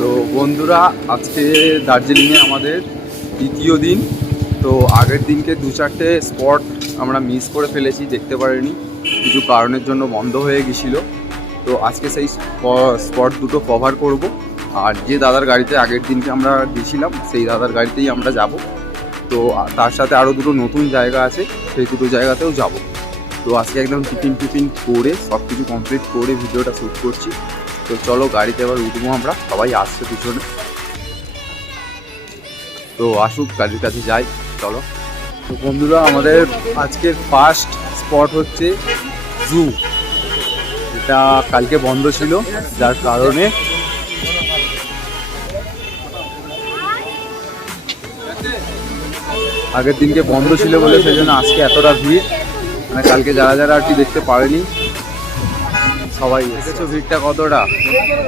তো বন্ধুরা, আজকে দার্জিলিংয়ে আমাদের দ্বিতীয় দিন। তো আগের দিনকে দু চারটে স্পট আমরা মিস করে ফেলেছি, দেখতে পারিনি, কিছু কারণের জন্য বন্ধ হয়ে গেছিলো। তো আজকে সেই স্পট দুটো কভার করব। আর যে দাদার গাড়িতে আগের দিনকে আমরা গেছিলাম সেই দাদার গাড়িতেই আমরা যাব। তো তার সাথে আরও দুটো নতুন জায়গা আছে, সেই দুটো জায়গাতেও যাব। তো আজকে একদম টিফিন করে সব কিছু কমপ্লিট করে ভিডিওটা শ্যুট করছি। তো চলো গাড়িতে এবার উঠবো আমরা, সবাই আসছে পিছনে। তো আসুক, গাড়ির কাছে যাই, চলো। তো বন্ধুরা, আমাদের আজকের ফার্স্ট স্পট হচ্ছে জু। এটা কালকে বন্ধ ছিল, যার কারণে আগের দিনকে বন্ধ ছিল বলে সেই জন্য আজকে এতটা ভিড়। মানে কালকে যারা যারা আর কি দেখতে পারেনি সবাই দেখেছো ভিড়টা কতটা,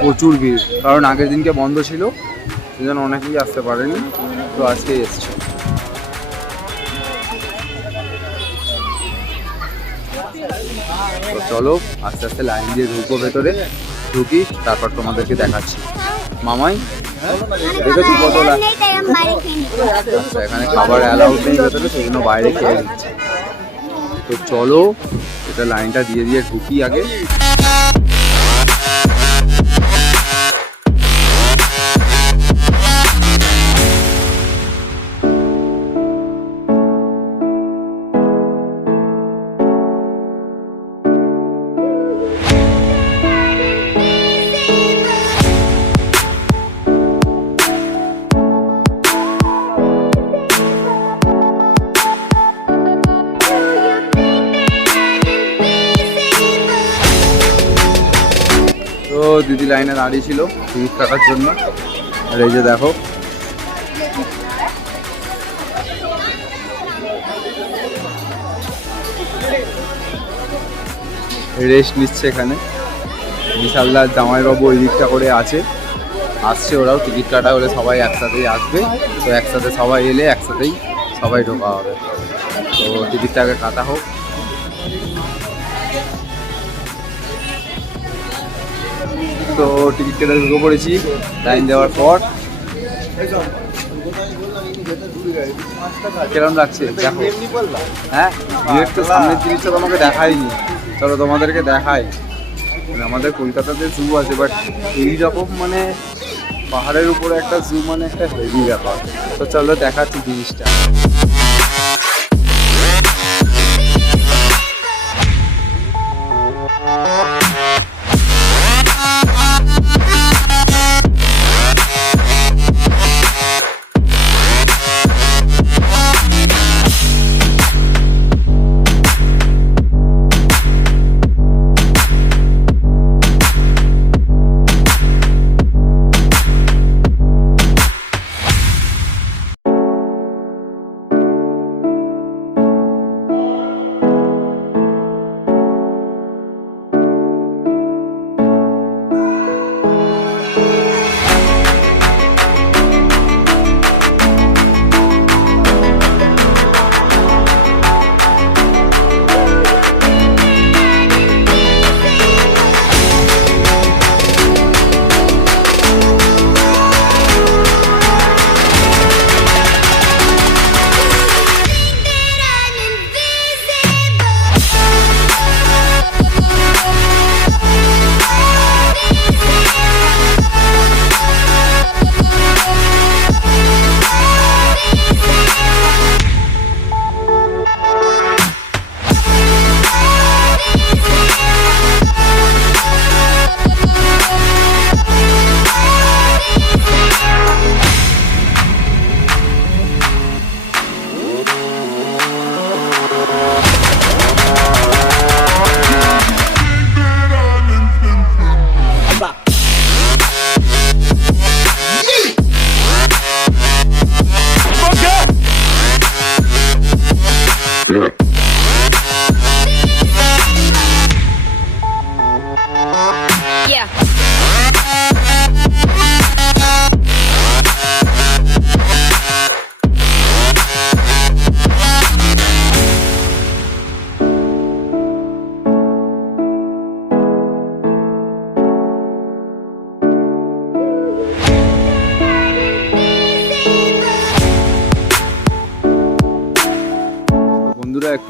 প্রচুর ভিড়। কারণ আগের দিনকে বন্ধ ছিল সেই জন্য অনেকেই আসতে পারেনি, তো আজকে এসছে। তো চলো আস্তে আস্তে লাইন দিয়ে ঢুকবো, ভেতরে ঢুকি, তারপর তোমাদেরকে দেখাচ্ছি। মামাই দেখেছো কত আচ্ছা, এখানে খাবার অ্যালাউড নেই ভেতরে, সেই জন্য বাইরে খেয়ে দিচ্ছে। তো চলো এটা লাইনটা দিয়ে দিয়ে ঢুকি আগে। তো দিদি লাইনে দাঁড়িয়ে ছিল টিকিট কাটার জন্য। আর এই যে দেখো, রেস্ট নিচ্ছে এখানে। বিশালদার জামাইবাবু ওই দিকটা করে আসছে, ওরাও টিকিট কাটা হলে সবাই একসাথেই আসবে। তো একসাথে সবাই এলে একসাথেই সবাই ঢোকা হবে। তো টিকিটটা আগে কাটা হোক। তো টিকিট কেটে ঢুকে পড়েছি লাইন দেওয়ার পর। কিরম লাগছে দেখো। হ্যাঁ, ভিড়ের তো সামনের জিনিসটা তোমাকে দেখাইনি, চলো তোমাদেরকে দেখাই। আমাদের কলকাতাতে জু আছে, বাট এইরকম মানে পাহাড়ের উপরে একটা জু মানে একটা হেভি ব্যাপার। তো চলো দেখাচ্ছি জিনিসটা।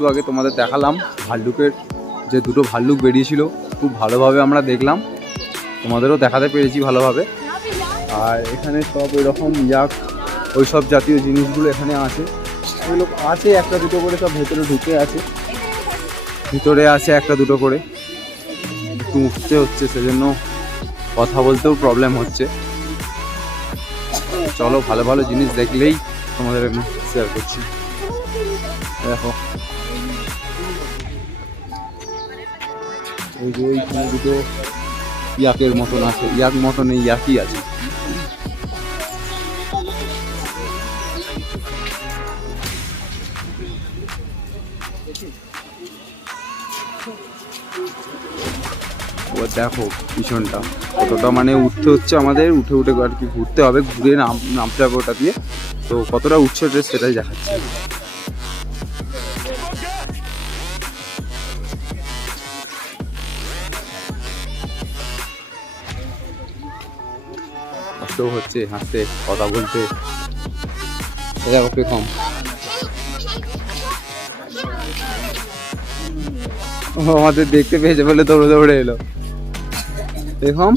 একটু আগে তোমাদের দেখালাম ভাল্লুকের যে দুটো ভাল্লুক বেরিয়েছিল, খুব ভালোভাবে আমরা দেখলাম, তোমাদেরও দেখাতে পেরেছি ভালোভাবে। আর এখানে সব এরকম ওই সব জাতীয় জিনিসগুলো এখানে আছে, এগুলো আছে একটা দুটো করে, সব ভেতরে ঢুকে আছে, ভিতরে আছে একটা দুটো করে, একটু উঠতে হচ্ছে, সেজন্য কথা বলতেও প্রবলেম হচ্ছে। চলো ভালো ভালো জিনিস দেখলেই তোমাদের আমি শেয়ার করছি। দেখো ওই যে ওইখানে দুটো ইয়াকের মতন আছে, ইয়াক মতন এই ইয়াকই আছে। দেখো পিছনটা কতটা মানে উঠতে হচ্ছে আমাদের, উঠে উঠে আর কি ঘুরতে হবে, ঘুরে নামতে হবে ওটা দিয়ে। তো কতটা উঠছে সেটাই দেখাচ্ছে। কষ্টও হচ্ছে হাঁটতে, কথা বলতে। দেখো পেখম, আমাদের দেখতে পেয়েছে বলে দৌড়ে দৌড়ে এলো। পেখম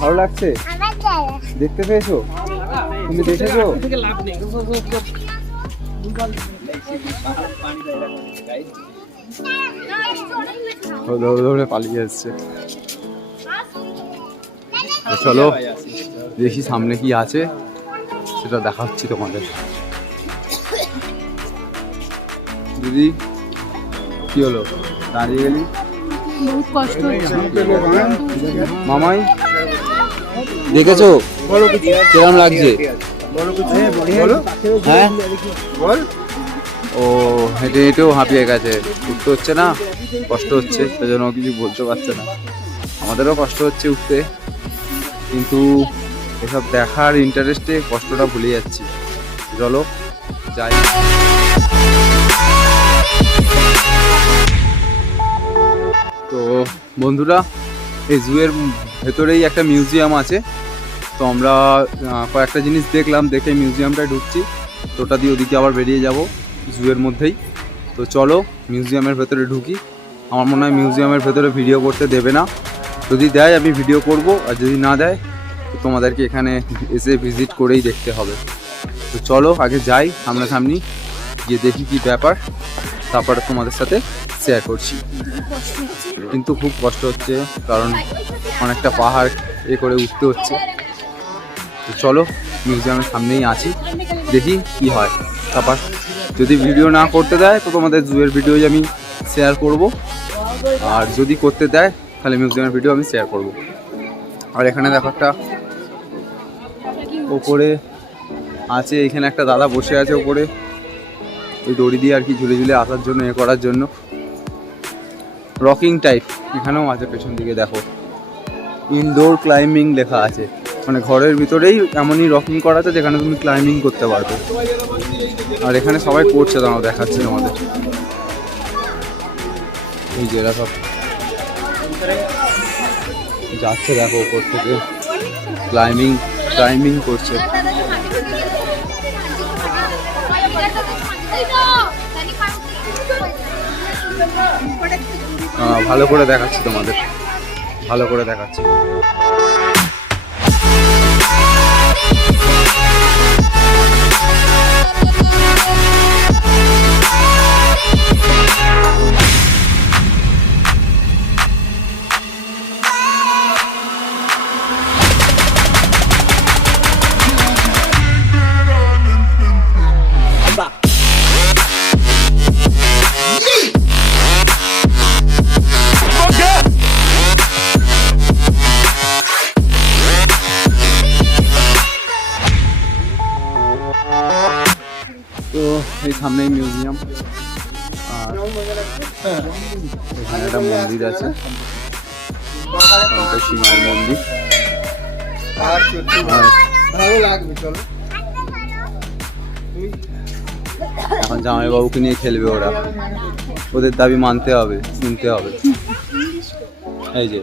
ভালো লাগছে দেখতে পেয়েছো? তুমি দেখেছো? দৌড়ে দৌড়ে পালিয়ে এসছে। চলো দেখি সামনে কি আছে সেটা দেখাচ্ছি তোমাদের। দিদি কি হলো, দাঁড়িয়ে গেলি? বহুত কষ্ট হচ্ছে মামাই দেখেছো কিরম লাগছে? হ্যাঁ ও হেঁটে হেঁটেও হাঁপিয়ে গেছে, উঠতে হচ্ছে না, কষ্ট হচ্ছে, সেজন্য কিছু বলতে পারছে না। আমাদেরও কষ্ট হচ্ছে উঠতে, কিন্তু এসব দেখার ইন্টারেস্টে কষ্টটা ভুলে যাচ্ছি। চলো যাই। তো বন্ধুরা, এই জুয়ের ভেতরেই একটা মিউজিয়াম আছে, তো আমরা কয়েকটা জিনিস দেখলাম, দেখে মিউজিয়ামটায় ঢুকছি, তো ওটা দিয়ে ওদিকে আবার বেরিয়ে যাব জুয়ের মধ্যেই। তো চলো মিউজিয়ামের ভেতরে ঢুকি। আমার মনে হয় মিউজিয়ামের ভেতরে ভিডিও করতে দেবে না, যদি দেয় আমি ভিডিও করব, আর যদি না দেয় তো তোমাদেরকে এখানে এসে ভিজিট করেই দেখতে হবে। তো চলো আগে যাই সামনাসামনি, গিয়ে দেখি কি ব্যাপার, তারপরে তোমাদের সাথে শেয়ার করছি। কিন্তু খুব কষ্ট হচ্ছে, কারণ অনেকটা পাহাড় করে উঠতে হচ্ছে। তো চলো মিউজিয়ামের সামনেই আছি, দেখি কি হয়। তারপর যদি ভিডিও না করতে দেয় তো তোমাদের জুয়ের ভিডিওই আমি শেয়ার করব, আর যদি করতে দেয় তাহলে মিউজিয়ামের ভিডিও আমি শেয়ার করব। আর এখানে দেখো একটা ওপরে আছে, এখানে একটা দাদা বসে আছে ওপরে, ওই দড়ি দিয়ে আর কি ঝুলে ঝুলে আসার জন্য, করার জন্য রকিং টাইপ। এখানেও আছে পেছন দিকে দেখো, ইনডোর ক্লাইম্বিং লেখা আছে, মানে ঘরের ভিতরেই এমনই রকিং করা আছে যেখানে তুমি ক্লাইম্বিং করতে পারবে। আর এখানে সবাই করছে, দাঁড়াও দেখাচ্ছে তোমাদের। এই যে এরা সব যাচ্ছে দেখো উপর থেকে, ক্লাইম্বিং করছে। ভালো করে দেখাচ্ছি তোমাদের, ভালো করে দেখাচ্ছি। তো এই সামনেই মিউজিয়াম, আর এখানে একটা মন্দির আছে, সন্তোষী মায়ের মন্দির। এখন জামাইবাবুকে নিয়ে খেলবে ওরা, ওদের দাবি মানতে হবে, শুনতে হবে। এই যে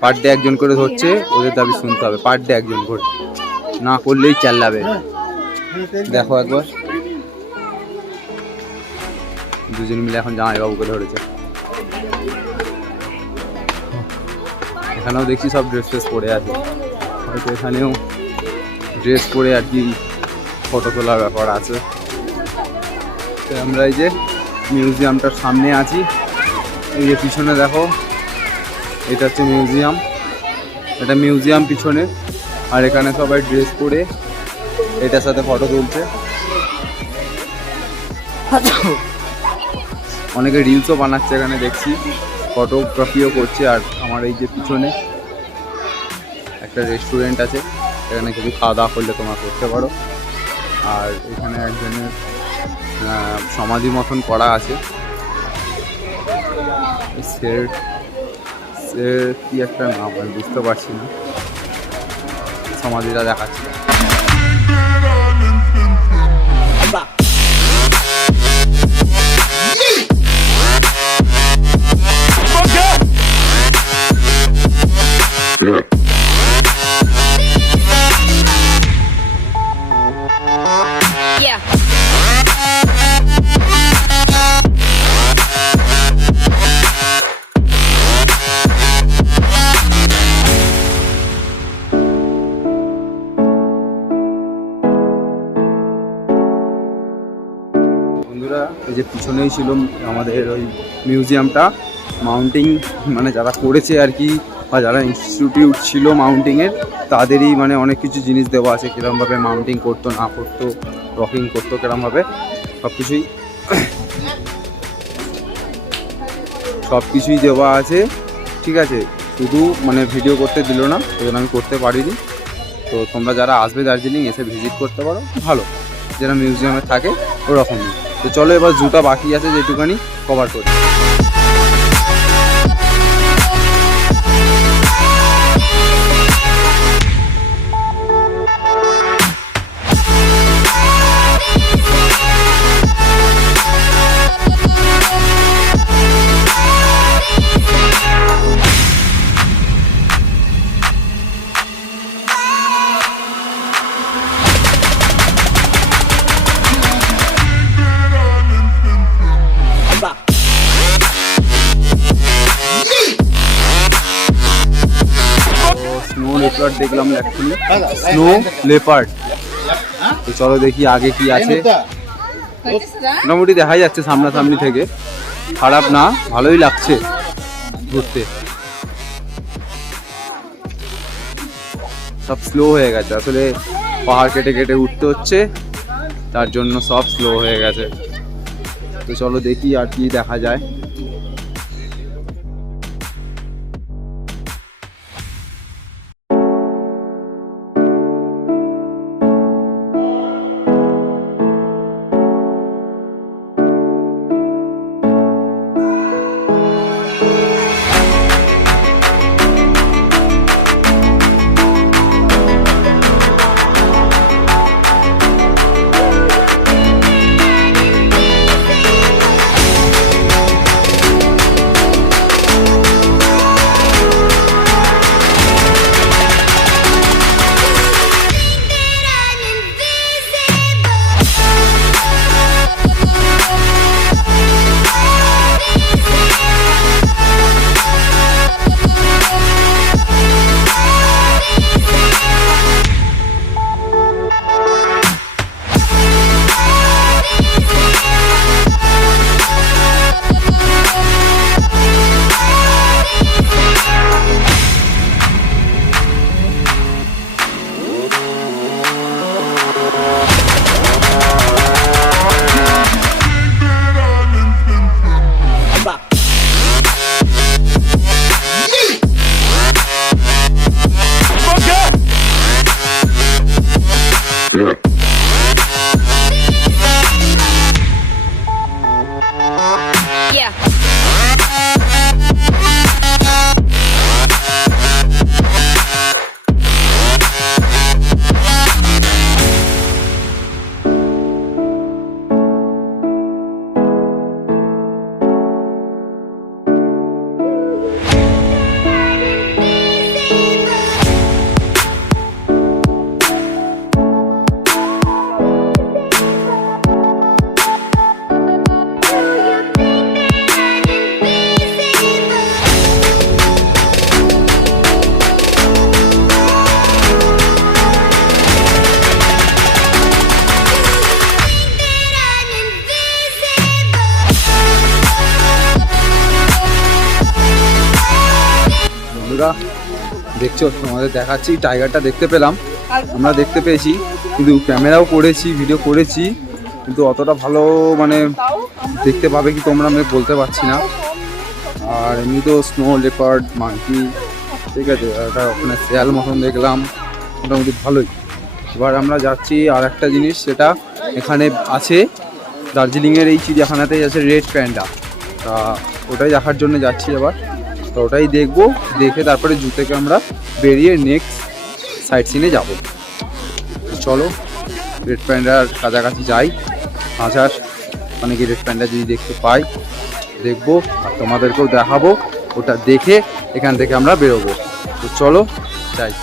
পার ডে একজন করে ধরছে, ওদের দাবি শুনতে হবে, পার ডে একজন করে, না করলেই চেল্লাবে। দেখো একবার দুজন মিলে এখন জামাইবাবুকে ধরেছে। এখানেও দেখছি সব ড্রেস ট্রেস পরে আছে, হয়তো এখানেও ড্রেস পরে আর কি ফটো তোলার ব্যাপার আছে। তো আমরা এই যে মিউজিয়ামটার সামনে আছি, এই যে পিছনে দেখো এটা হচ্ছে মিউজিয়াম, এটা মিউজিয়াম পিছনে, আর এখানে সবাই ড্রেস পরে এটার সাথে ফটো তুলছে। অনেকে রিলসও বানাচ্ছে এখানে দেখছি, ফটোগ্রাফিও করছে। আর আমার এই যে পিছনে একটা রেস্টুরেন্ট আছে, এখানে কিছু খাওয়া দাওয়া করলে তোমরা করতে পারো। আর এখানে একজনের সমাধি মতন করা আছে, কি একটা নাম আমি বুঝতে পারছি না, সমাধিটা দেখাচ্ছি। বন্ধুরা, এই যে পিছনেই ছিল আমাদের ওই মিউজিয়ামটা, মাউন্টিং মানে যারা করেছে আর কি, বা যারা ইনস্টিটিউট ছিল মাউন্টিংয়ের, তাদেরই মানে অনেক কিছু জিনিস দেওয়া আছে, কীরকমভাবে মাউন্টিং করতো না করতো, রকিং করতো কীরকমভাবে, সব কিছুই দেওয়া আছে। ঠিক আছে, শুধু মানে ভিডিও করতে দিল না, ওই জন্য আমি করতে পারিনি। তো তোমরা যারা আসবে দার্জিলিং এসে ভিজিট করতে পারো, ভালো যারা মিউজিয়ামে থাকে ওরকমই। তো চলো এবার জুটা বাকি আছে যেটুখানি কভার করি। স্নো লেপার্ড দেখলাম অ্যাকচুয়ালি, স্নো লেপার্ড। তো চলো দেখি আগে কি আছে। মোটামুটি দেখা যাচ্ছে সামনাসামনি থেকে, খারাপ না, ভালোই লাগছে ঘুরতে। সব স্লো হয়ে গেছে, আসলে পাহাড় কেটে কেটে উঠতে হচ্ছে, তার জন্য সব স্লো হয়ে গেছে। তো চলো দেখি আর কি দেখা যায়। দেখছো তোমাদের দেখাচ্ছি, টাইগারটা দেখতে পেলাম, আমরা দেখতে পেয়েছি, কিন্তু ক্যামেরাও করেছি, ভিডিও করেছি, কিন্তু অতটা ভালো মানে দেখতে পাবে কি তোমরা আমি বলতে পারছি না। আর এমনি তো স্নো লেপার্ড, মাঙ্কি, ঠিক আছে, একটা ওখানে শেয়াল মতন দেখলাম, মোটামুটি ভালোই। এবার আমরা যাচ্ছি আর একটা জিনিস, সেটা এখানে আছে দার্জিলিংয়ের এই চিড়িয়াখানাতেই আছে রেড প্যান্ডা, তা ওটাই দেখার জন্য যাচ্ছি এবার। তো ওটাই দেখবো, দেখে তারপরে জু থেকে আমরা বেরিয়ে নেক্সট সাইট সিনে যাবো। চলো রেড প্যান্ডার কাছাকাছি যাই, আসার অনেকে রেড প্যান্ডা যদি দেখতে পাই দেখবো, আর তোমাদেরকেও দেখাবো, ওটা দেখে এখান থেকে আমরা বেরোবো। তো চলো যাই।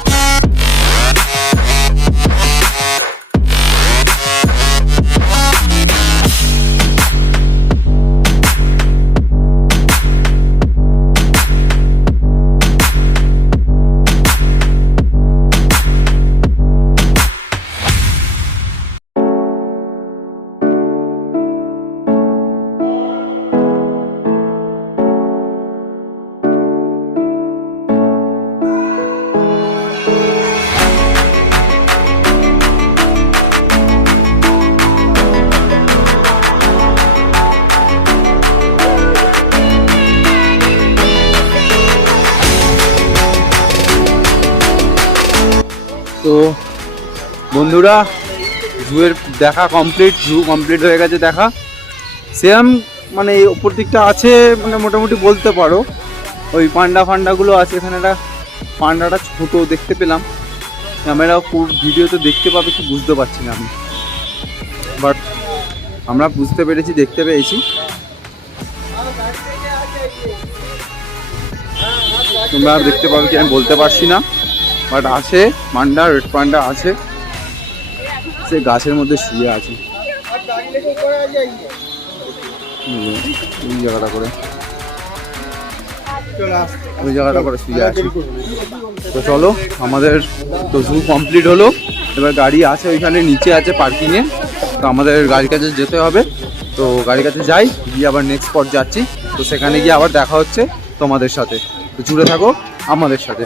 তো বন্ধুরা, জুয়ের দেখা কমপ্লিট, জু কমপ্লিট হয়ে গেছে দেখা। সেরম মানে এই ওপর দিকটা আছে, মানে মোটামুটি বলতে পারো ওই ফান্ডাগুলো আছে। এখানে একটা পান্ডাটা ছোটো দেখতে পেলাম, ক্যামেরা ভিডিওতে দেখতে পাবে কি বুঝতে পারছি না আমি, বাট আমরা বুঝতে পেরেছি, দেখতে পেয়েছি। তোমরা দেখতে পাবে কি আমি বলতে পারছি না, বাট আছে পান্ডা, রেড পান্ডা আছে, সে গাছের মধ্যে শুয়ে আছে ওই জায়গাটা করে, ওই জায়গাটা করে শুয়ে আছে। তো চলো, আমাদের তো জু কমপ্লিট হলো, এবার গাড়ি আছে ওইখানে নিচে আছে পার্কিংয়ে, তো আমাদের গাড়ির কাছে যেতে হবে। তো গাড়ির কাছে যাই, গিয়ে আবার নেক্সট স্পট যাচ্ছি, তো সেখানে গিয়ে আবার দেখা হচ্ছে তোমাদের সাথে। তো জুড়ে থাকো আমাদের সাথে।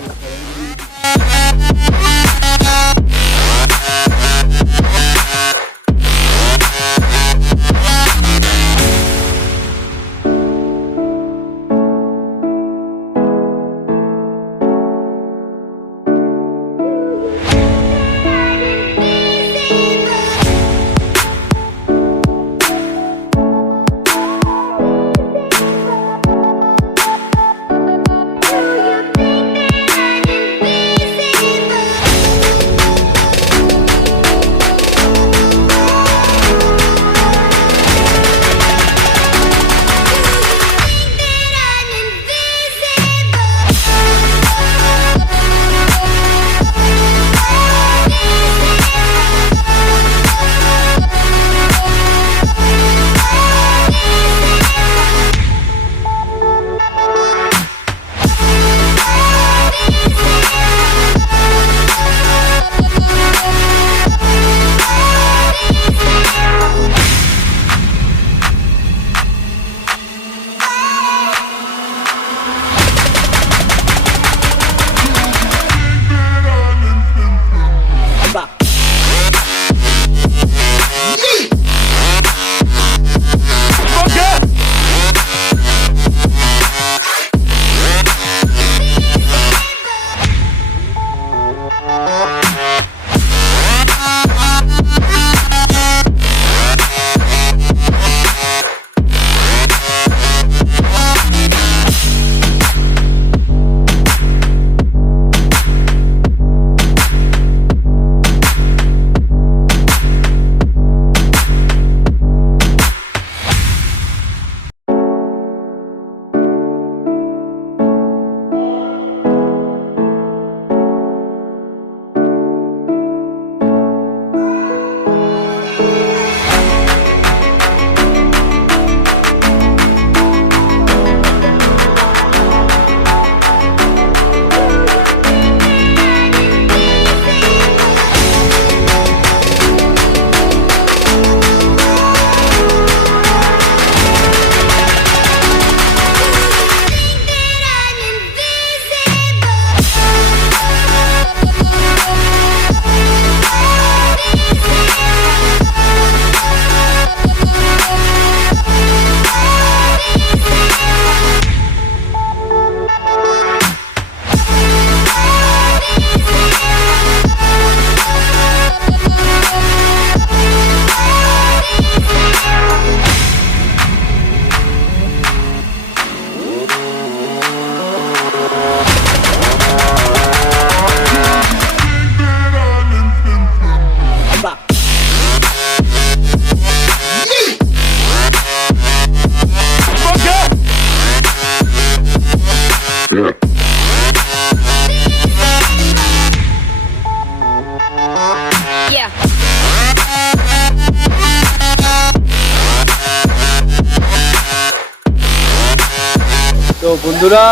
বন্ধুরা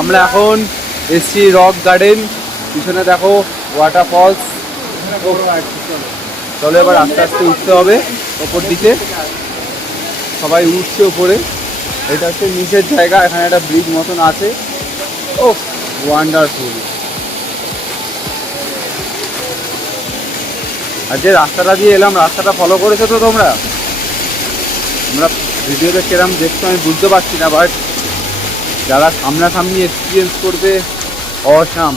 আমরা এখন এসছি রক গার্ডেন, পিছনে দেখো ওয়াটারফলস। চলো এবার আস্তে আস্তে উঠতে হবে ওপর দিকে, সবাই উঠছে উপরে। এটা হচ্ছে নিচের জায়গা, এখানে একটা ব্রিজ মতন আছে। ও ওয়ান্ডারফুল। আর যে রাস্তাটা দিয়ে এলাম, রাস্তাটা ফলো করেছো তো তোমরা? আমরা ভিডিওতে কিরম দেখছো আমি বুঝতে পারছি না, বাট যারা সামনাসামনি এক্সপিরিয়েন্স করবে অসাম।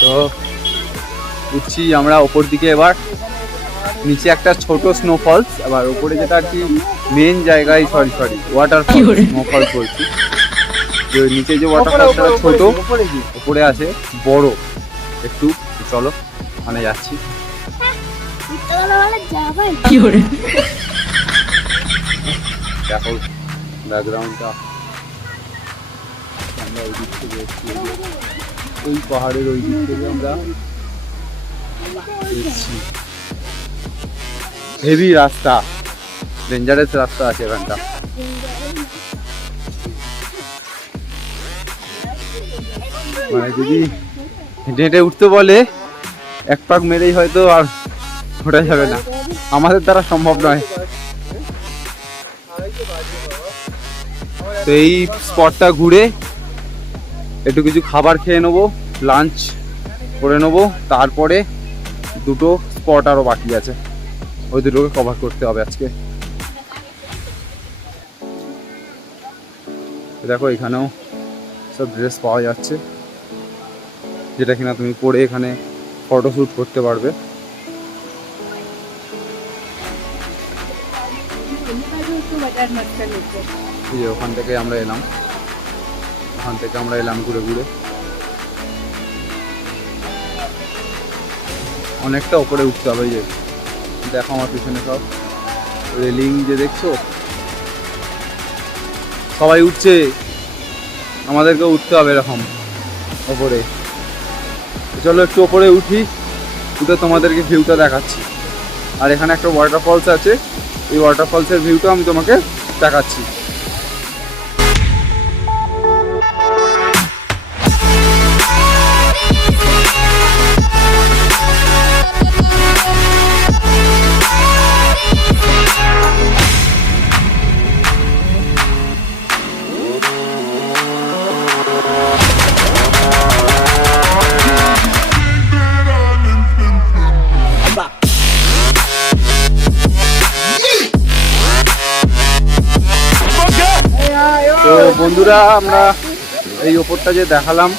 তো উঠছি আমরা ওপর দিকে। এবার নিচে একটা ছোট স্নোফলস, আবার উপরে যেটা আর কি মেন জায়গায়, সরি ওয়াটারফল, স্নোফলস বলছি। যে নিচে যে ওয়াটারফলসটা ছোট, উপরে আছে বড় একটু। চলো ওখানে যাচ্ছি। দেখো ব্যাকগ্রাউন্ডটা, আমরা ওই দিক থেকে এসছি, ওই পাহাড়ের ওই দিক থেকে আমরা এসছি। হেভি রাস্তা, ডেঞ্জারাস রাস্তা আছে এখানটা। মানে যদি হেঁটে হেঁটে উঠতে বলে এক পাক মেরেই হয়তো আর ওঠা যাবে না, আমাদের দ্বারা সম্ভব নয়। তো এই স্পটটা ঘুরে একটু কিছু খাবার খেয়ে নেবো, লাঞ্চ করে নেবো, তারপরে দুটো স্পট আরও বাকি আছে, ওই দুটোকে কভার করতে হবে আজকে। দেখো এখানেও সব ড্রেস পাওয়া যাচ্ছে, যেটা কিনা তুমি পরে এখানে ফটোশ্যুট করতে পারবে। এই যে ওখান থেকে আমরা এলাম, ঘুরে ঘুরে অনেকটা উপরে উঠতে হবে। এই যে দেখো আমার পিছনে সব রেলিং যে দেখছো, সবাই উঠছে, আমাদেরকে উঠতে হবে এরকম ওপরে। চলো একটু ওপরে উঠি, উঠে তোমাদেরকে ভিউটা দেখাচ্ছি। আর এখানে একটা ওয়াটারফলস আছে, এই ওয়াটারফলসের ভিউটা আমি তোমাকে দেখাচ্ছি। তো বন্ধুরা আমরা এই ওপরটা যে দেখালাম,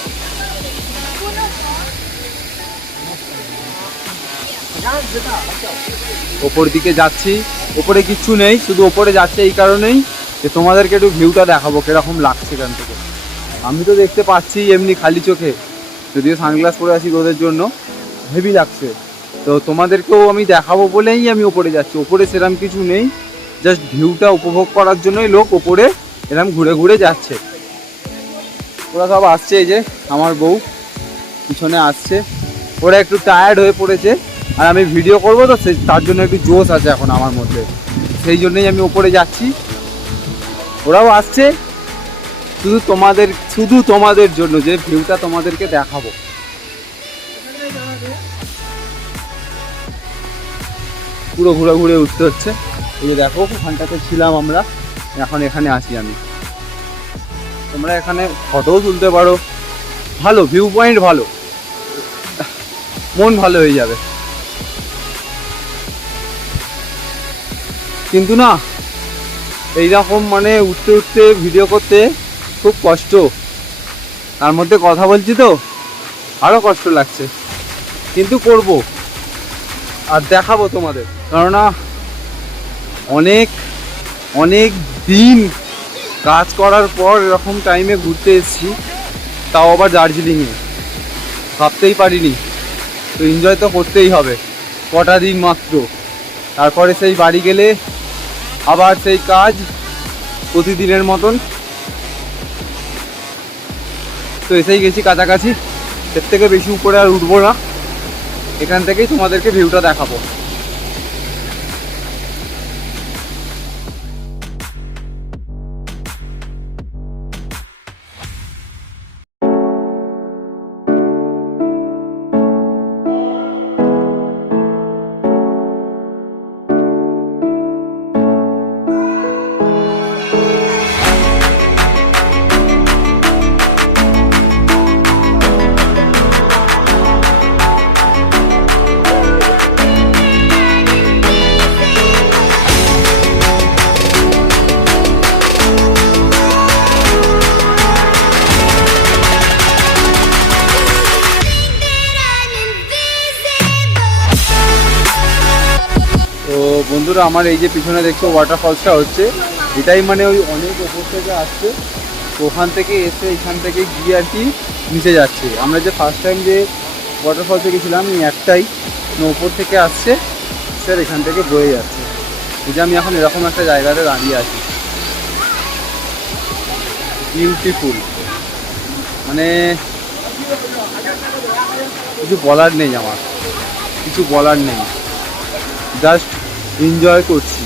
ওপর দিকে যাচ্ছি। ওপরে কিচ্ছু নেই, শুধু ওপরে যাচ্ছে এই কারণেই যে তোমাদেরকে একটু ভিউটা দেখাবো কিরকম লাগছে এখান থেকে। আমি তো দেখতে পাচ্ছি এমনি খালি চোখে, যদিও সানগ্লাস পরে আছি রোদের জন্য, হেভি লাগছে। তো তোমাদেরকেও আমি দেখাবো বলেই আমি ওপরে যাচ্ছি। ওপরে সেরকম কিছু নেই, জাস্ট ভিউটা উপভোগ করার জন্যই লোক ওপরে এরকম ঘুরে ঘুরে যাচ্ছে। ওরা সব আসছে, এই যে আমার বউ পিছনে আসছে, ওরা একটু টায়ার্ড হয়ে পড়েছে। আর আমি ভিডিও করবো তো তার জন্য একটু জোশ আছে এখন আমার মধ্যে, সেই জন্যই আমি ওপরে যাচ্ছি। ওরাও আসছে শুধু তোমাদের জন্য, যে ভিউটা তোমাদেরকে দেখাবো। পুরো ঘুরে ঘুরে উঠতে হচ্ছে। এই যে দেখো ওখানটাতে ছিলাম আমরা, এখন এখানে আছি আমি। তোমরা এখানে ফটোও তুলতে পারো, ভালো ভিউ পয়েন্ট, ভালো, মন ভালো হয়ে যাবে। কিন্তু না এইরকম মানে উঠতে উঠতে ভিডিও করতে খুব কষ্ট, তার মধ্যে কথা বলছি তো আরও কষ্ট লাগছে, কিন্তু করব আর দেখাবো তোমাদের। কেননা অনেক অনেক দিন কাজ করার পর এরকম টাইমে ঘুরতে এসেছি, তাও আবার দার্জিলিংয়ে, ভাবতেই পারিনি। তো এনজয় তো করতেই হবে, কটা দিন মাত্র, তারপরে সেই বাড়ি গেলে আবার সেই কাজ প্রতিদিনের মতন। তো এসেই গেছি কাছাকাছি, এর থেকে বেশি উপরে আর উঠবো না, এখান থেকেই তোমাদেরকে ভিউটা দেখাবো। বন্ধুরা আমার এই যে পিছনে দেখছো ওয়াটারফলসটা হচ্ছে, এটাই মানে ওই অনেক ওপর থেকে আসছে, তো ওখান থেকে এসে এখান থেকে গিয়ে আর কি নিচে যাচ্ছে। আমরা যে ফার্স্ট টাইম যে ওয়াটারফলসে গেছিলাম এই একটাই ওপর থেকে আসছে, স্যার এখান থেকে বয়ে যাচ্ছে। এই যে আমি এখন এরকম একটা জায়গাতে দাঁড়িয়ে আছি, বিউটিফুল, মানে কিছু বলার নেই, আমার কিছু বলার নেই, জাস্ট এনজয় করছি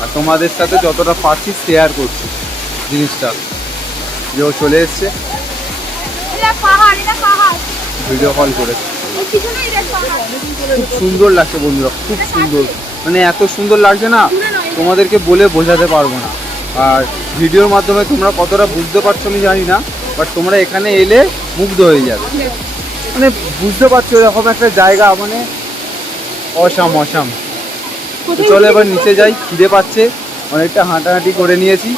আর তোমাদের সাথে যতটা পারছি শেয়ার করছি জিনিসটা। যে ও চলে এসছে ভিডিও কল করে, খুব সুন্দর লাগছে বন্ধুরা, খুব সুন্দর, মানে এত সুন্দর লাগছে না তোমাদেরকে বলে বোঝাতে পারবো না। আর ভিডিওর মাধ্যমে তোমরা কতটা বুঝতে পারছো আমি জানি না, বাট তোমরা এখানে এলে মুগ্ধ হয়ে যাবে, মানে বুঝতে পারছো এরকম একটা জায়গা, মানে অসাম অসাম। তো চলো এবার নিচে যাই, খিদে পাচ্ছে, অনেকটা হাঁটাহাঁটি করে নিয়েছি,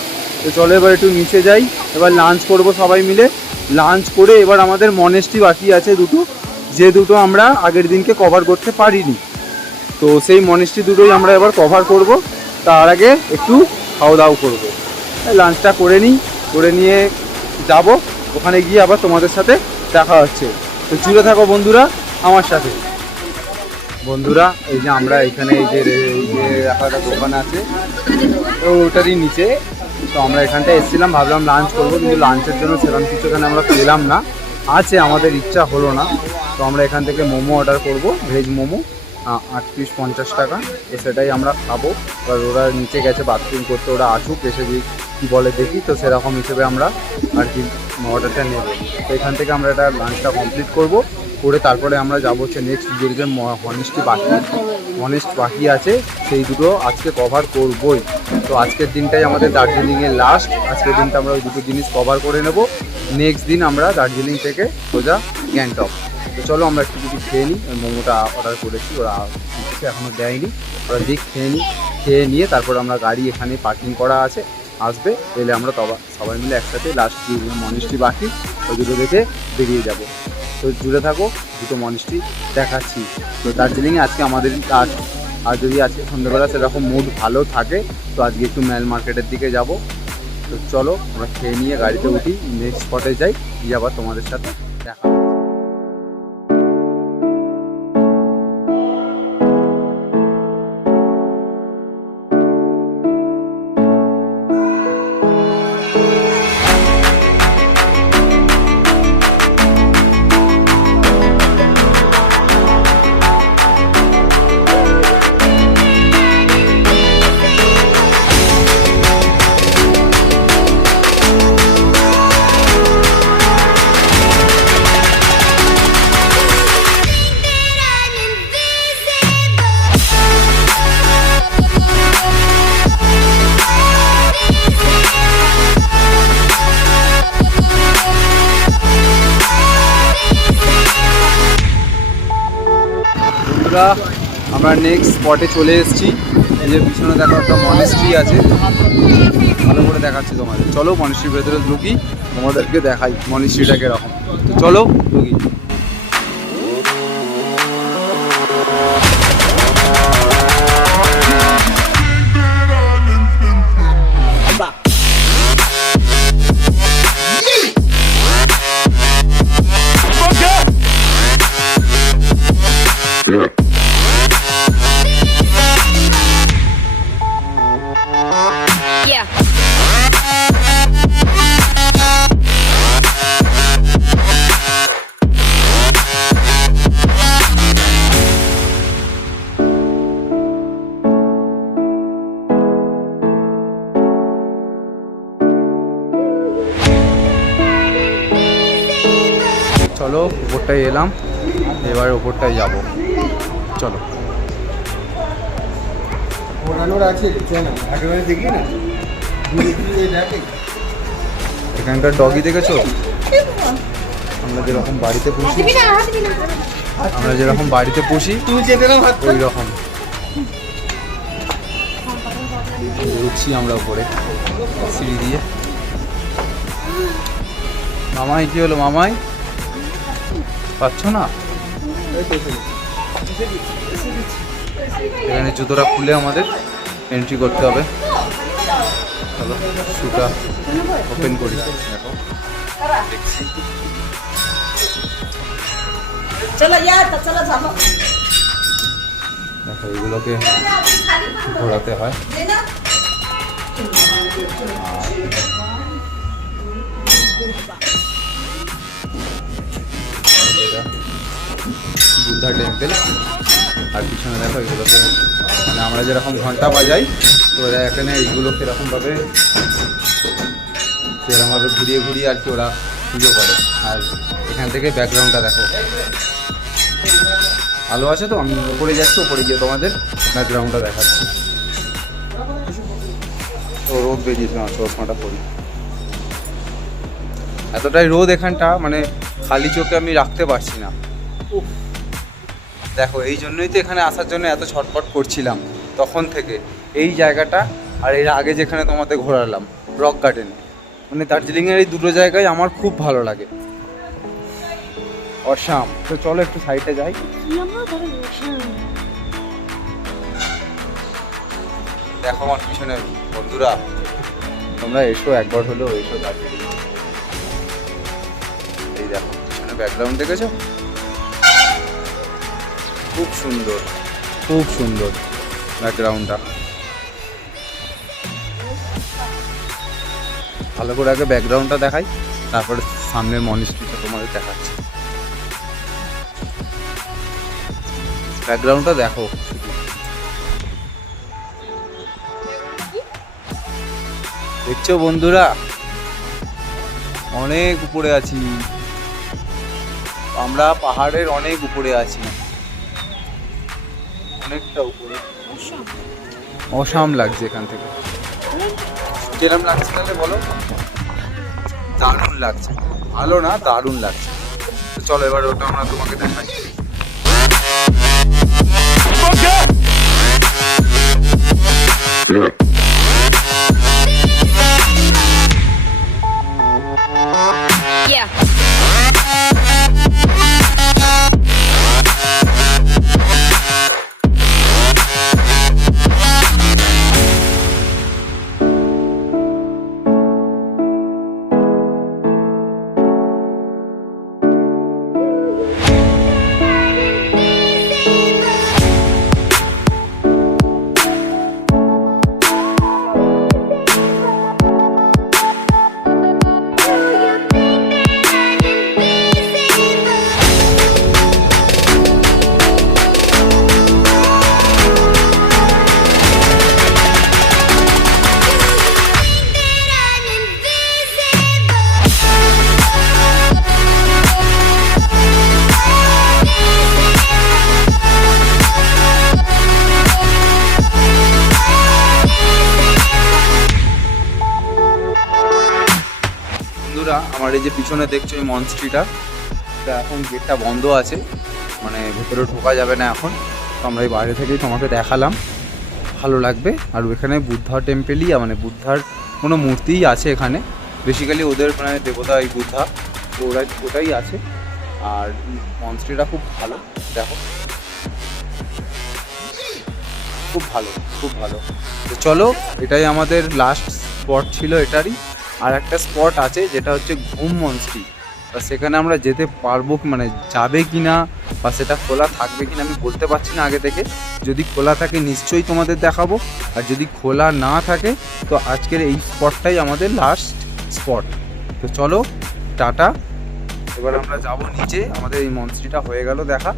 তো চলো এবার একটু নিচে যাই, এবার লাঞ্চ করব সবাই মিলে। লাঞ্চ করে এবার আমাদের মনেস্ট্রি বাকি আছে দুটো, যে দুটো আমরা আগের দিনকে কভার করতে পারিনি, তো সেই মনেস্ট্রি দুটোই আমরা এবার কভার করব। তার আগে একটু খাওয়া দাওয়া করবো, লাঞ্চটা করে নিই, করে নিয়ে যাব ওখানে গিয়ে আবার তোমাদের সাথে দেখা হচ্ছে। তো জুড়ে থাকো বন্ধুরা আমার সাথে। বন্ধুরা এই যে আমরা এখানে এই যে একটা দোকান আছে, তো ওটারই নিচে, তো আমরা এখানটায় এসেছিলাম, ভাবলাম লাঞ্চ করবো, কিন্তু লাঞ্চের জন্য সেরকম কিছু এখানে আমরা পেলাম না, আছে আমাদের ইচ্ছা হলো না, তো আমরা এখান থেকে মোমো অর্ডার করব, ভেজ মোমো 8 পিস 50 টাকা, তো সেটাই আমরা খাবো। এবার ওরা নিচে গেছে বাথরুম করতে, ওরা আসুক, এসে কী বলে দেখি, তো সেরকম হিসেবে আমরা আর কি অর্ডারটা নেব। তো এখান থেকে আমরা এটা লাঞ্চটা কমপ্লিট করব, করে তারপরে আমরা যাবো হচ্ছে নেক্সট যে হনেস্ট বাকি আছে, সেই দুটো আজকে কভার করবই। তো আজকের দিনটাই আমাদের দার্জিলিংয়ের লাস্ট, আজকের দিনটা আমরা ওই দুটো জিনিস কভার করে নেব, নেক্সট দিন আমরা দার্জিলিং থেকে সোজা গ্যাংটক। তো চলো আমরা একটু কিছু খেয়ে নিই, মোমোটা অর্ডার করেছি, ওরা দিচ্ছে এখনও দেয়নি, ওরা খেয়ে নিয়ে তারপর আমরা গাড়ি এখানে পার্কিং করা আছে, আসবে, এলে আমরা সবাই মিলে একসাথে লাস্ট মনেস্ট্রি বাকি ওই দুটো দেখে বেরিয়ে যাব। তো জুড়ে থাকো, দুটো মনেস্ট্রি দেখাচ্ছি। তো দার্জিলিংয়ে আজকে আমাদের কাজ, আর যদি আজকে সন্ধ্যাবেলা সেরকম মুড ভালো থাকে তো আজকে একটু ম্যাল মার্কেটের দিকে যাব। তো চলো আমরা খেয়ে নিয়ে গাড়িতে উঠি, নেক্সট স্পটে যাই, গিয়ে আবার তোমাদের সাথে দেখা। আমরা নেক্সট স্পটে চলে এসেছি, এই যে পিছনে দেখো একটা মনেস্ট্রি আছে, ভালো করে দেখাচ্ছি তোমাদের। চলো মনেস্ট্রির ভেতরে ঢুকি, তোমাদেরকে দেখাই মনেস্ট্রিটাকে এরকম। তো চলো ঢুকি। চলো ওপরটায় এলাম, এবার ওপরটায় যাব, চলো। এখানকার ডগি দেখেছো, আমরা যেরকম বাড়িতে পুষি, ওই রকম উঠছি আমরা উপরে সিঁড়ি দিয়ে। মামাই কি হলো, মামাই পাচ্ছ না? এখানে জুতোটা খুলে আমাদের এন্ট্রি করতে হবে। চলো শুটা ওপেন করি। দেখো দেখছি দেখো এগুলোকে ঘোরাতে হয়। বুদ্ধা টেম্পেল, আর পিছনে দেখো এগুলোকে মানে আমরা যেরকম ঘন্টা বাজাই তো ওরা এখানে এইগুলো সেরকমভাবে ঘুরিয়ে ঘুরিয়ে আর কি ওরা পুজো করে। আর এখান থেকে ব্যাকগ্রাউন্ডটা দেখো আলো আছে, তো আমি উপরে যাচ্ছি, উপরে গিয়ে তোমাদের ব্যাকগ্রাউন্ডটা দেখাচ্ছি। তো রোদ বেরিয়েছে, চশমাটা পরি, এতটাই রোদ এখানটা মানে খালি চোখে আমি রাখতে পারছি না। দেখো এই জন্যই তো এখানে আসার জন্য এত ছটফট করছিলাম তখন থেকে। এই জায়গাটা আর এর আগে যেখানে তোমাদের ঘোরালাম রক গার্ডেন, মানে দার্জিলিংয়ের এই দুটো জায়গায় আমার খুব ভালো লাগে। অসাম। তো চলো একটু সাইডে যাই। দেখো আমার পিছনে বন্ধুরা, তোমরা এসো একবার হলেও এসো দার্জিলিং। এই দেখো পিছনে ব্যাকগ্রাউন্ড দেখেছো, খুব সুন্দর, খুব সুন্দর ব্যাকগ্রাউন্ডটা। ভালো করে আগে ব্যাকগ্রাউন্ডটা দেখাই, তারপরে সামনের মনিস্ট্রিটা তোমাদের দেখাচ্ছি। ব্যাকগ্রাউন্ডটা দেখো, দেখছো বন্ধুরা, অনেক উপরে আছি আমরা, পাহাড়ের অনেক উপরে আছি, অনেকটা উপরে। অসাম লাগছে এখান থেকে। কিরম লাগছে তাহলে বলো? দারুণ লাগছে, ভালো না দারুণ লাগছে। তো চলো এবার ওটা আমরা তোমাকে দেখাই। আমার এই যে পিছনে দেখছো এই মনস্ট্রিটা, এটা এখন গেটটা বন্ধ আছে, মানে ভেতরে ঢোকা যাবে না এখন। তো আমরা এই বাইরে থেকেই তোমাকে দেখালাম, ভালো লাগবে। আর এখানে বুদ্ধা টেম্পেলই, মানে বুদ্ধার কোনো মূর্তিই আছে এখানে, বেসিক্যালি ওদের মানে দেবতা এই বুদ্ধা, তো ওটাই আছে। আর মনস্ট্রিটা খুব ভালো, দেখো খুব ভালো, খুব ভালো। তো চলো, এটাই আমাদের লাস্ট স্পট ছিল এটারই। আর একটা স্পট আছে যেটা হচ্ছে ঘুম মনস্ট্রি, বা সেখানে আমরা যেতে পারবো মানে যাবে কি না, বা সেটা খোলা থাকবে কি না আমি বলতে পারছি না আগে থেকে। যদি খোলা থাকে নিশ্চয়ই তোমাদের দেখাবো, আর যদি খোলা না থাকে তো আজকের এই স্পটটাই আমাদের লাস্ট স্পট। তো চলো টাটা, এবার আমরা যাব নিচে। আমাদের এই মনস্ট্রিটা হয়ে গেল দেখা।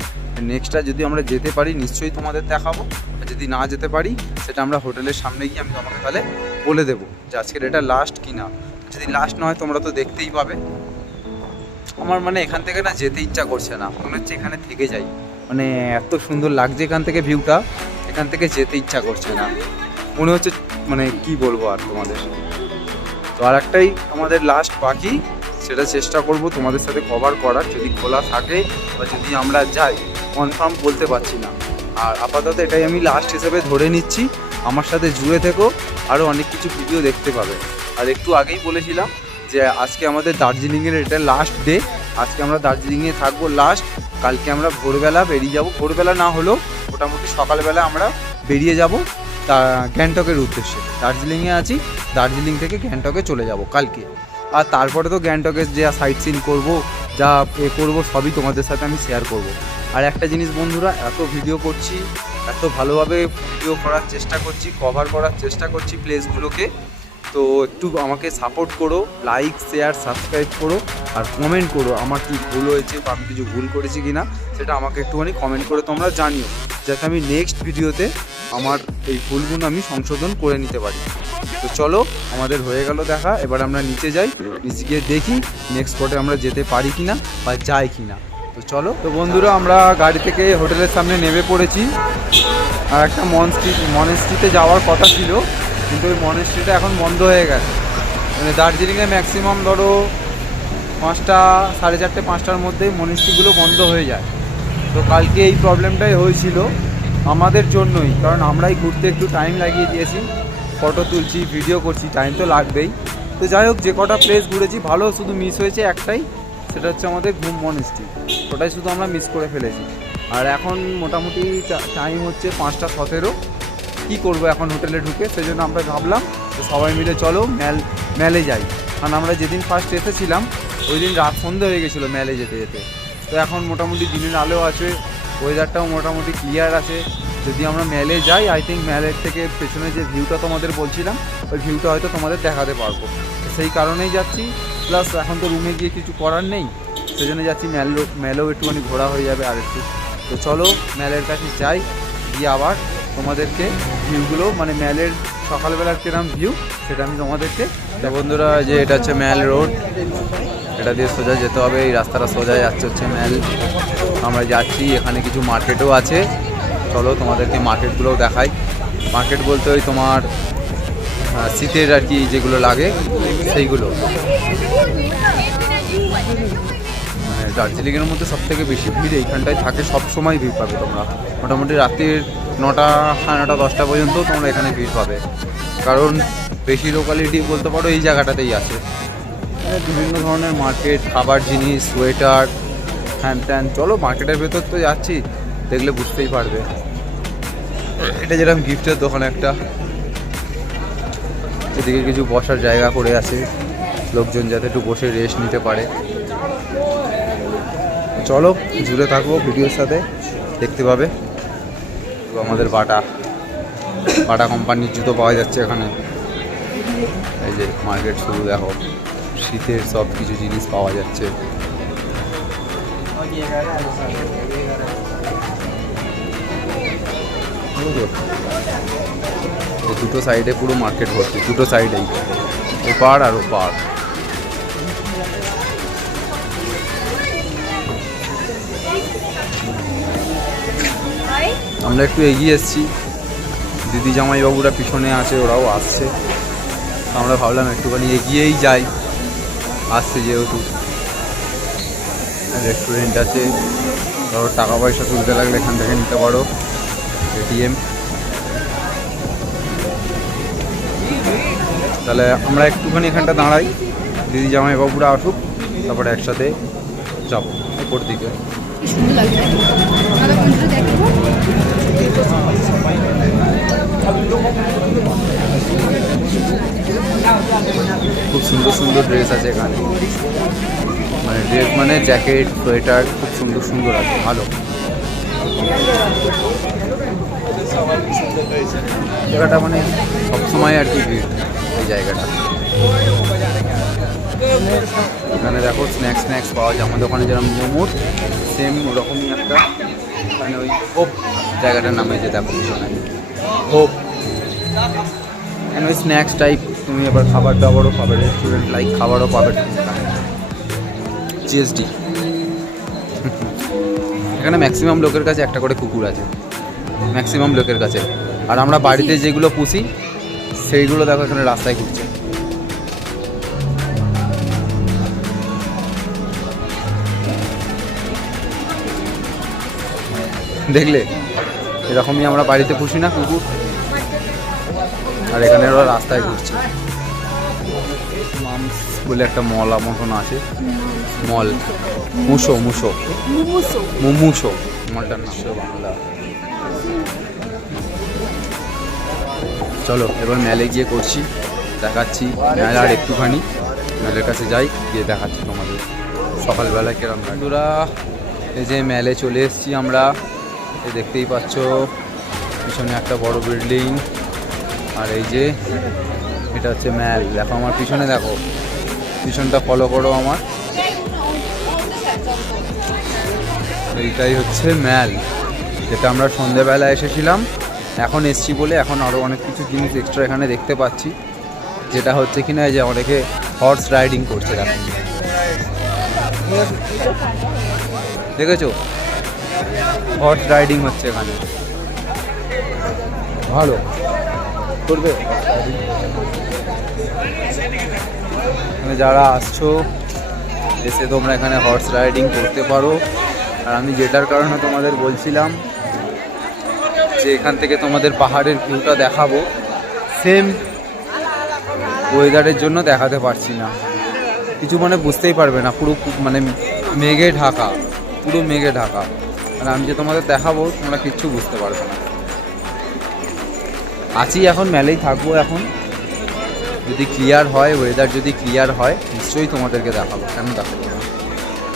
নেক্সটটা যদি আমরা যেতে পারি নিশ্চয়ই তোমাদের দেখাবো, আর যদি না যেতে পারি সেটা আমরা হোটেলের সামনে গিয়ে আমি তোমাকে তাহলে বলে দেবো যে আজকের এটা লাস্ট কিনা। যদি লাস্ট নয় তোমরা তো দেখতেই পাবে। আমার মানে এখান থেকে না যেতে ইচ্ছা করছে না, মনে হচ্ছে এখানে থেকে যাই, মানে এত সুন্দর লাগছে এখান থেকে ভিউটা, এখান থেকে যেতে ইচ্ছা করছে না, মনে হচ্ছে মানে কি বলবো আর তোমাদের। তো আর একটাই আমাদের লাস্ট বাকি, সেটা চেষ্টা করব তোমাদের সাথে কভার করার, যদি খোলা থাকে বা যদি আমরা যাই কনফার্ম বলতে পারছি না। আর আপাতত এটাই আমি লাস্ট হিসেবে ধরে নিচ্ছি। আমার সাথে জুড়ে থেকো, আরও অনেক কিছু ভিডিও দেখতে পাবে। আর একটু আগেই বলেছিলাম যে আজকে আমাদের দার্জিলিংয়ের এটা লাস্ট ডে, আজকে আমরা দার্জিলিংয়ে থাকবো লাস্ট। কালকে আমরা ভোরবেলা বেরিয়ে যাব, ভোরবেলা না হলেও মোটামুটি সকালবেলা আমরা বেরিয়ে যাব তা গ্যাংটকের উদ্দেশ্যে। দার্জিলিংয়ে আছি, দার্জিলিং থেকে গ্যাংটকে চলে যাব কালকে। আর তারপরে তো গ্যাংটকে যা সাইট সিন করবো, যা করবো সবই তোমাদের সাথে আমি শেয়ার করব। আর একটা জিনিস বন্ধুরা, এত ভিডিও করছি, এত ভালোভাবে ভিডিও করার চেষ্টা করছি, কভার করার চেষ্টা করছি প্লেসগুলোকে, তো একটু আমাকে সাপোর্ট করো, লাইক শেয়ার সাবস্ক্রাইব করো আর কমেন্ট করো আমার কি ভুল হয়েছে বা আমি কিছু ভুল করেছি কিনা সেটা আমাকে একটুখানি কমেন্ট করে তোমরা জানিও, যাতে আমি নেক্সট ভিডিওতে আমার এই ভুলগুলো আমি সংশোধন করে নিতে পারি। তো চলো, আমাদের হয়ে গেল দেখা, এবার আমরা নিচে যাই, নিচে গিয়ে দেখি নেক্সট স্পটে আমরা যেতে পারি কিনা বা যাই কিনা। তো চলো। তো বন্ধুরা, আমরা গাড়ি থেকে হোটেলের সামনে নেমে পড়েছি। আর একটা মনেস্ট্রিতে যাওয়ার কথা ছিল, কিন্তু ওই মনেস্ট্রিটা এখন বন্ধ হয়ে গেছে। মানে দার্জিলিংয়ে ম্যাক্সিমাম ধরো 5টা, 4:30, 5টার মধ্যেই মনেস্ট্রিগুলো বন্ধ হয়ে যায়। তো কালকে এই প্রবলেমটাই হয়েছিল আমাদের জন্যই, কারণ আমরাই ঘুরতে একটু টাইম লাগিয়ে দিয়েছি, ফটো তুলছি, ভিডিও করছি, টাইম তো লাগবেই। তো যাই হোক, যে কটা প্লেস ঘুরেছি ভালো, শুধু মিস হয়েছে একটাই, সেটা হচ্ছে আমাদের ঘুম মনেস্ট্রি, ওটাই শুধু আমরা মিস করে ফেলেছি। আর এখন মোটামুটি টাইম হচ্ছে 5টা 17। কী করবো এখন হোটেলে ঢুকে, সেই জন্য আমরা ভাবলাম তো সবাই মিলে চলো ম্যালে যাই। কারণ আমরা যেদিন ফার্স্ট এসেছিলাম ওই দিন রাত সন্ধে হয়ে গেছিলো ম্যালে যেতে যেতে। তো এখন মোটামুটি দিনের আলো আছে, ওয়েদারটাও মোটামুটি ক্লিয়ার আছে। যদি আমরা ম্যালে যাই, আই থিঙ্ক ম্যালের থেকে পেছনে যে ভিউটা তোমাদের বলছিলাম, ওই ভিউটা হয়তো তোমাদের দেখাতে পারবো। সেই কারণেই যাচ্ছি, প্লাস এখন তো রুমে গিয়ে কিছু করার নেই, সেই জন্য যাচ্ছি। ম্যালেও একটুখানি ঘোরা হয়ে যাবে আর একটু। তো চলো ম্যালের কাছে যাই, গিয়ে আবার তোমাদেরকে ভিউগুলো, মানে ম্যালের সকালবেলার কিরম ভিউ সেটা আমি তোমাদেরকে। বন্ধুরা, যে এটা হচ্ছে ম্যাল রোড, এটা দিয়ে সোজা যেতে হবে, এই রাস্তাটা সোজা যাচ্ছে হচ্ছে ম্যাল। আমরা যাচ্ছি, এখানে কিছু মার্কেটও আছে, চলো তোমাদেরকে মার্কেটগুলোও দেখাই। মার্কেট বলতে ওই তোমার শীতের আর কি যেগুলো লাগে সেইগুলো। মানে দার্জিলিংয়ের মধ্যে সবথেকে বেশি ভিড় এইখানটায় থাকে, সব সময় ভিড় পাবে তোমরা। মোটামুটি রাতের 9টা, 9:30, 10টা পর্যন্ত তোমরা এখানে ভিড় পাবে, কারণ বেশি লোকালিটি বলতে পারো এই জায়গাটাতেই আছে। বিভিন্ন ধরনের মার্কেট, খাবার জিনিস, সোয়েটার, হ্যান ত্যান। চলো মার্কেটের ভেতর তো যাচ্ছি, দেখলে বুঝতেই পারবে। এটা যেরকম গিফটের দোকান একটা, এদিকে কিছু বসার জায়গা করে আছে, লোকজন যাতে একটু বসে রেস্ট নিতে পারে। চলো জুড়ে থাকবো ভিডিওর সাথে, দেখতে পাবে। আমাদের বাটা কোম্পানির জুতো পাওয়া যাচ্ছে এখানে। এই যে মার্কেট শুরু, দেখো শীতের সব কিছু জিনিস পাওয়া যাচ্ছে। দুটো সাইডে পুরো মার্কেট ভর্তি, দুটো সাইডেই, ওপার আর ওপার। আমরা একটু এগিয়ে এসেছি, দিদি জামাইবাবুরা পিছনে আছে, ওরাও আসছে। আমরা ভাবলাম একটুখানি এগিয়েই যাই, আসছে যেহেতু। রেস্টুরেন্ট আছে, ধরো টাকা পয়সা তুলতে লাগলে এখান থেকে নিতে পারো, এটিএম। তাহলে আমরা একটুখানি এখানটা দাঁড়াই, দিদি জামাইবাবুরা আসুক, তারপরে একসাথে যাবো উপর দিকে। খুব সুন্দর সুন্দর ড্রেস আছে এখানে, মানে ড্রেস মানে জ্যাকেট, সোয়েটার খুব সুন্দর সুন্দর আছে, ভালো জায়গাটা। মানে সবসময় আর কি ভিড় এই জায়গাটা। এখানে দেখো স্ন্যাক্স পাওয়া যায়, আমাদের ওখানে যেরকম মোমোর সেম ওরকমই একটা, মানে ওই হোপ জায়গাটার নামে যে দেখো পিছনে হোপ, এখানে ওই স্ন্যাক্স টাইপ তুমি এবার খাবার দাবারও পাবে, রেস্টুরেন্ট লাইক খাবারও পাবে জিএসডি। এখানে ম্যাক্সিমাম লোকের কাছে একটা করে কুকুর আছে, ম্যাক্সিমাম লোকের কাছে। আর আমরা বাড়িতে যেগুলো পুষি সেইগুলো দেখো এখানে রাস্তায় ঘুরছে। দেখলে, এরকমই আমরা বাড়িতে পুষি না কুকুর, আর এখানে ওরা রাস্তায় ঘুরছে। মামস বলে একটা মল মতন আছে, মল মুমুসো মলটার নাম বাংলা। চলো এবার মেলে গিয়ে করছি, দেখাচ্ছি মেলা। আর একটুখানি মেলের কাছে যাই, গিয়ে দেখাচ্ছি তোমাদের সকালবেলা কিরম লাগে। বন্ধুরা এই যে মেলে চলে এসেছি আমরা, এই দেখতেই পাচ্ছ পিছনে একটা বড় বিল্ডিং, আর এই যে এটা হচ্ছে মেল। দেখো আমার পিছনে, দেখো পিছনটা ফলো করো আমার, এইটাই হচ্ছে মেল, যেটা আমরা সন্ধ্যেবেলা এসেছিলাম। এখন এসছি বলে এখন আরও অনেক কিছু জিনিস এক্সট্রা এখানে দেখতে পাচ্ছি, যেটা হচ্ছে কিনা এই যে অনেকে হর্স রাইডিং করছে। দেখেছো, হর্স রাইডিং হচ্ছে এখানে, ভালো করবে। এখানে যারা আসছো এসে তোমরা এখানে হর্স রাইডিং করতে পারো। আর আমি যেটার কারণে তোমাদের বলছিলাম যে এখান থেকে তোমাদের পাহাড়ের ভিউটা দেখাবো, সেম ওয়েদারের জন্য দেখাতে পারছি না, কিছু মানে বুঝতেই পারবে না, পুরো মানে মেঘে ঢাকা, পুরো মেঘে ঢাকা। আর আমি যে তোমাদের দেখাবো তোমরা কিচ্ছু বুঝতে পারবে না। আছি এখন মেলেই থাকবো, এখন যদি ক্লিয়ার হয়, ওয়েদার যদি ক্লিয়ার হয় নিশ্চয়ই তোমাদেরকে দেখাবো, কেন দেখাবো না।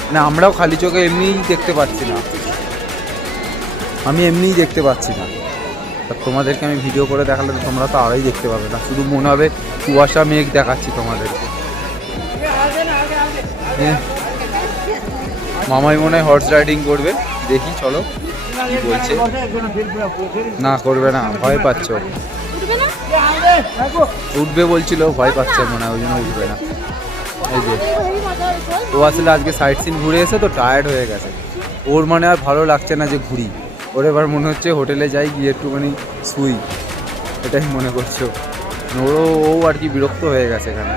মানে আমরাও খালি চোখে এমনিই দেখতে পাচ্ছি না, আমি এমনিই দেখতে পাচ্ছি না, তা তোমাদেরকে আমি ভিডিও করে দেখালে তো তোমরা তো আরোই দেখতে পাবে না, শুধু মনে হবে কুয়াশা মেঘ দেখাচ্ছি তোমাদেরকে। মামাই মনে হয় হর্স রাইডিং করবে, দেখি চলো কি বলছে। না করবে না, ভয় পাচ্ছ? উঠবে বলছিল, ভয় পাচ্ছে মনে হয়, ওই জন্য উঠবে না। এই যে ও আসলে আজকে সাইট সিন ঘুরে এসে তো টায়ার্ড হয়ে গেছে, ওর মানে আর ভালো লাগছে না যে ঘুরি, ওর এবার মনে হচ্ছে হোটেলে যাই, গিয়ে একটুখানি শুই, এটাই মনে করছো। ও আর কি বিরক্ত হয়ে গেছে এখানে।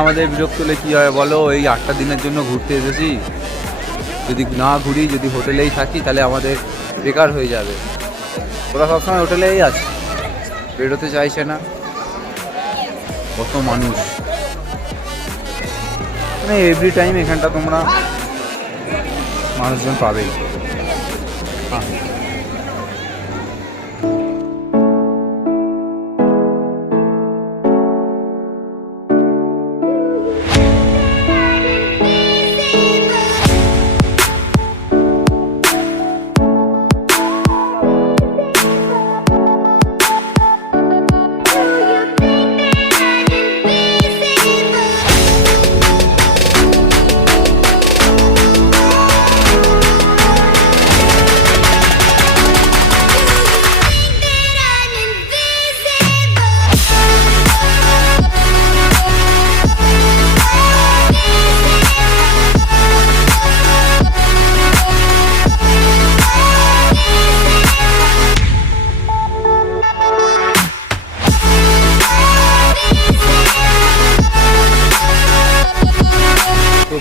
আমাদের বিরক্ত হলে কী হয় বলো, এই 8টা দিনের জন্য ঘুরতে এসেছি, যদি না ঘুরি, যদি হোটেলেই থাকি তাহলে আমাদের বেকার হয়ে যাবে। ওরা সবসময় হোটেলেই আছে, বেরোতে চাইছে না, কত মানুষ, মানে এভরি টাইম এখানটা তোমরা মানুষজন পাবেই।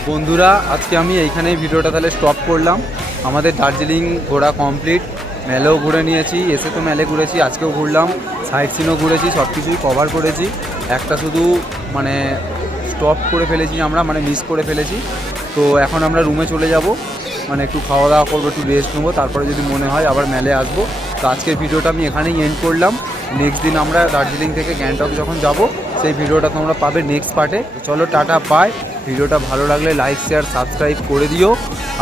বন্ধুরা আজকে আমি এইখানেই ভিডিওটা তাহলে স্টপ করলাম। আমাদের দার্জিলিং ঘোরা কমপ্লিট, মেলেও ঘুরে নিয়েছি, এসে তো মেলে ঘুরেছি, আজকেও ঘুরলাম, সাইট সিনও ঘুরেছি, সব কিছুই কভার করেছি। একটা শুধু মানে স্টপ করে ফেলেছি আমরা, মানে মিস করে ফেলেছি। তো এখন আমরা রুমে চলে যাব, মানে একটু খাওয়া দাওয়া করবো, একটু রেস্ট নেবো, তারপরে যদি মনে হয় আবার মেলে আসবো। তো আজকের ভিডিওটা আমি এখানেই এন্ড করলাম। নেক্সট দিন আমরা দার্জিলিং থেকে গ্যাংটক যখন যাব সেই ভিডিওটা তোমরা পাবে নেক্সট পার্টে। চলো টাটা, বাই। ভিডিওটা ভালো লাগলে লাইক শেয়ার সাবস্ক্রাইব করে দিও,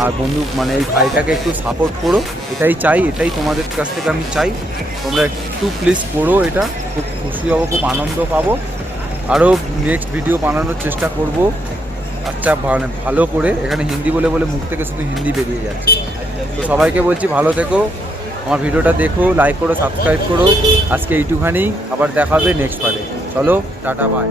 আর বন্ধু মানে এই ভাইটাকে একটু সাপোর্ট করো, এটাই চাই, এটাই তোমাদের কাছ থেকে আমি চাই, তোমরা একটু প্লিজ করো, এটা খুব খুশি হবো, খুব আনন্দ পাবো। আরও নেক্সট ভিডিও বানানোর চেষ্টা করব, আচ্ছা মানে ভালো করে। এখানে হিন্দি বলে বলে মুখ থেকে শুধু হিন্দি বেরিয়ে যাচ্ছে। তো সবাইকে বলছি ভালো থেকো, আমার ভিডিওটা দেখো, লাইক করো, সাবস্ক্রাইব করো। আজকে এইটুখানি, আবার দেখা হবে নেক্সট পার্টে। চলো টাটা, বাই।